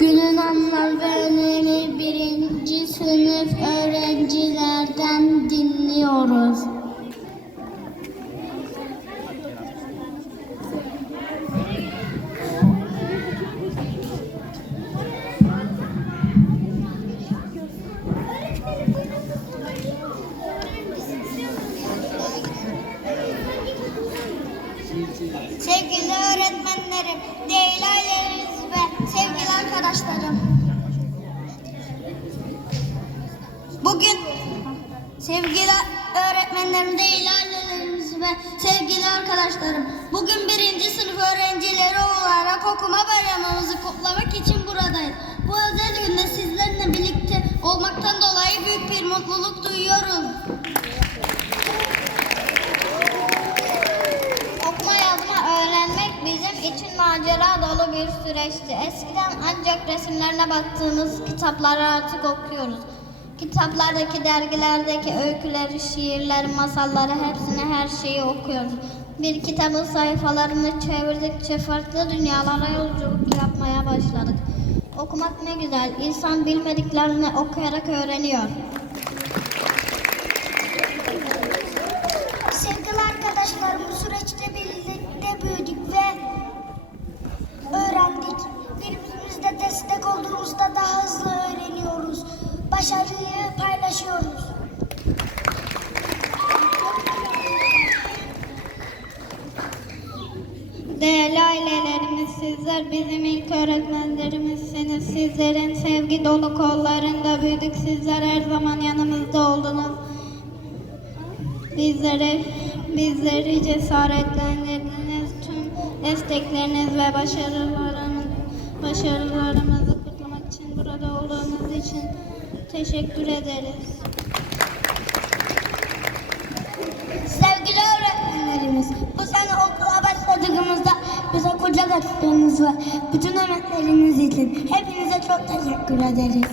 Günün anlam ve önemi birinci sınıf öğrencilerden dinliyoruz. Sevgili öğretmenlerim, sevgili öğretmenlerim, değerli ailelerimiz ve sevgili arkadaşlarım. Bugün birinci sınıf öğrencileri olarak okuma bayramımızı kutlamak için buradayız. Bu özel günde sizlerle birlikte olmaktan dolayı büyük bir mutluluk duyuyorum. Okuma yazma öğrenmek bizim için macera dolu bir süreçti. Eskiden ancak resimlerine baktığımız kitapları artık okuyoruz. Kitaplardaki, dergilerdeki öyküleri, şiirleri, masalları hepsini her şeyi okuyoruz. Bir kitabın sayfalarını çevirdikçe farklı dünyalara yolculuk yapmaya başladık. Okumak ne güzel. İnsan bilmediklerini okuyarak öğreniyor. Ailelerimiz, sizler bizim ilk öğretmenlerimizsiniz. Sizlerin sevgi dolu kollarında büyüdük. Sizler her zaman yanımızda oldunuz. Bizlere, bizleri cesaretlendirdiniz. Tüm destekleriniz ve başarılarınız, başarılarımızı kutlamak için burada olduğunuz için teşekkür ederiz. Kucak açtığınız ve bütün emekleriniz için hepinize çok teşekkür ederiz.